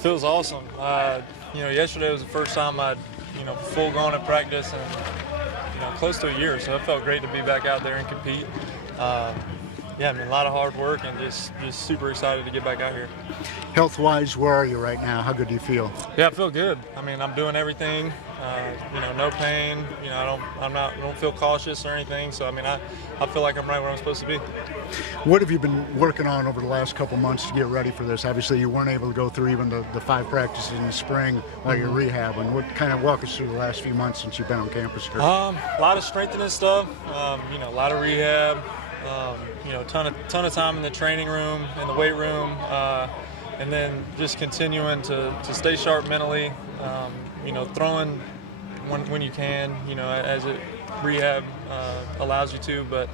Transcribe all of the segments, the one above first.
Feels awesome. Yesterday was the first time I'd, full gone at practice and, close to a year. So it felt great to be back out there and compete. A lot of hard work and just super excited to get back out here. Health-wise, where are you right now? How good do you feel? Yeah, I feel good. I'm doing everything. No pain. I don't feel cautious or anything. So I feel like I'm right where I'm supposed to be. What have you been working on over the last couple months to get ready for this? Obviously, you weren't able to go through even the 5 practices in the spring while you're rehabbing. What kind of walk us through the last few months since you've been on campus here? A lot of strengthening stuff. A lot of rehab. Ton of time in the training room, in the weight room, and then just continuing to stay sharp mentally. Throwing when you can, as it rehab allows you to, but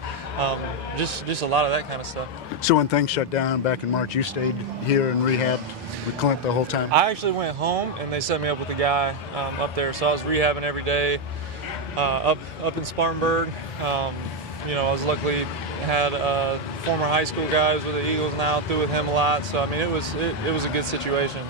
just a lot of that kind of stuff. So when things shut down back in March, you stayed here and rehabbed with Clint the whole time? I actually went home and they set me up with a guy up there, so I was rehabbing every day up in Spartanburg. I was luckily had a former high school guy who's with the Eagles now, threw with him a lot, so it was a good situation.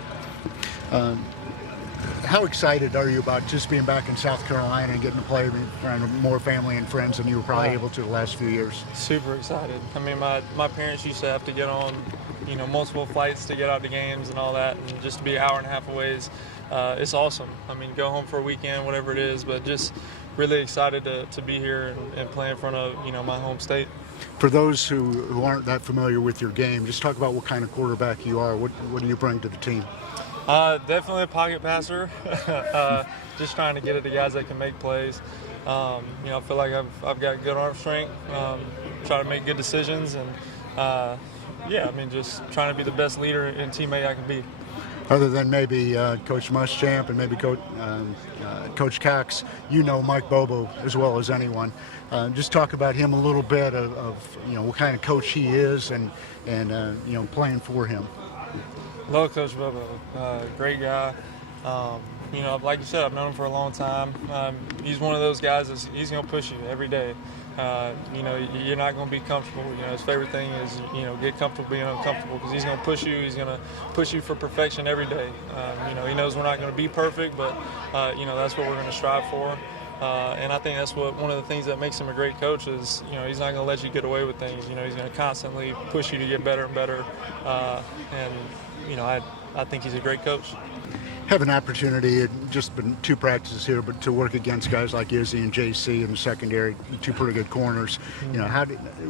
How excited are you about just being back in South Carolina and getting to play around more family and friends than you were probably able to the last few years? Super excited. My parents used to have to get on, multiple flights to get out to games and all that, and just to be an hour and a half away is, it's awesome. Go home for a weekend, whatever it is, but just really excited to be here and play in front of, my home state. For those who aren't that familiar with your game, just talk about what kind of quarterback you are. What do you bring to the team? Definitely a pocket passer. Just trying to get at the guys that can make plays. I feel like I've got good arm strength. Try to make good decisions, and just trying to be the best leader and teammate I can be. Other than maybe Coach Muschamp and maybe Coach Cox, Mike Bobo as well as anyone. Just talk about him a little bit of what kind of coach he is and playing for him. Love Coach Bobo, great guy. Like you said, I've known him for a long time. He's one of those guys he's going to push you every day. You're not going to be comfortable. His favorite thing is, get comfortable being uncomfortable, because he's going to push you. He's going to push you for perfection every day. He knows we're not going to be perfect, but, that's what we're going to strive for. And I think that's one of the things that makes him a great coach is, he's not going to let you get away with things. He's going to constantly push you to get better and better. I think he's a great coach. Have an opportunity, just been 2 practices here, but to work against guys like Izzy and JC in the secondary, 2 pretty good corners.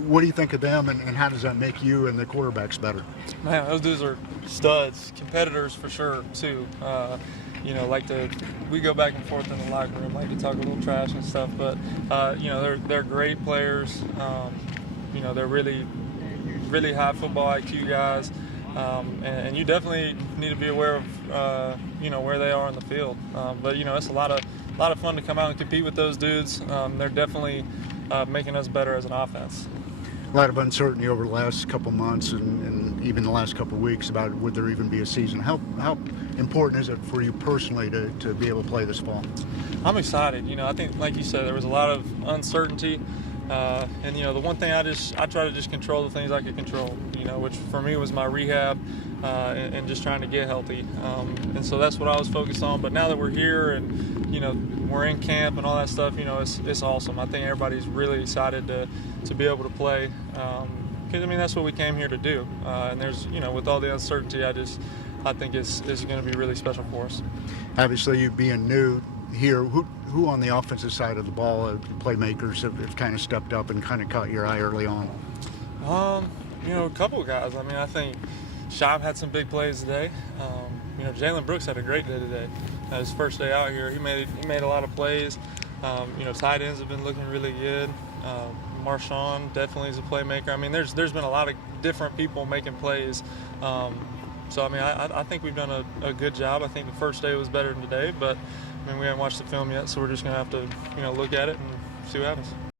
What do you think of them, and how does that make you and the quarterbacks better? Man, those dudes are studs, competitors for sure too. We go back and forth in the locker room, like to talk a little trash and stuff, but they're great players. They're really, really high football IQ guys. And you definitely need to be aware of where they are in the field. But it's a lot of fun to come out and compete with those dudes. They're definitely making us better as an offense. A lot of uncertainty over the last couple months and even the last couple of weeks about would there even be a season. How important is it for you personally to be able to play this fall? I'm excited. I think, like you said, there was a lot of uncertainty. The one thing I try to just control the things I could control, which for me was my rehab and just trying to get healthy. And so that's what I was focused on. But now that we're here and, we're in camp and all that stuff, it's awesome. I think everybody's really excited to be able to play. Because, that's what we came here to do. And there's, with all the uncertainty, I think it's going to be really special for us. Obviously, you being new here, who on the offensive side of the ball, playmakers have kind of stepped up and kind of caught your eye early on? A couple of guys. I think Shab had some big plays today. Jalen Brooks had a great day today. His first day out here, he made a lot of plays. Tight ends have been looking really good. Marshawn definitely is a playmaker. There's been a lot of different people making plays. I think we've done a good job. I think the first day was better than today, but we haven't watched the film yet, so we're just going to have to look at it and see what happens.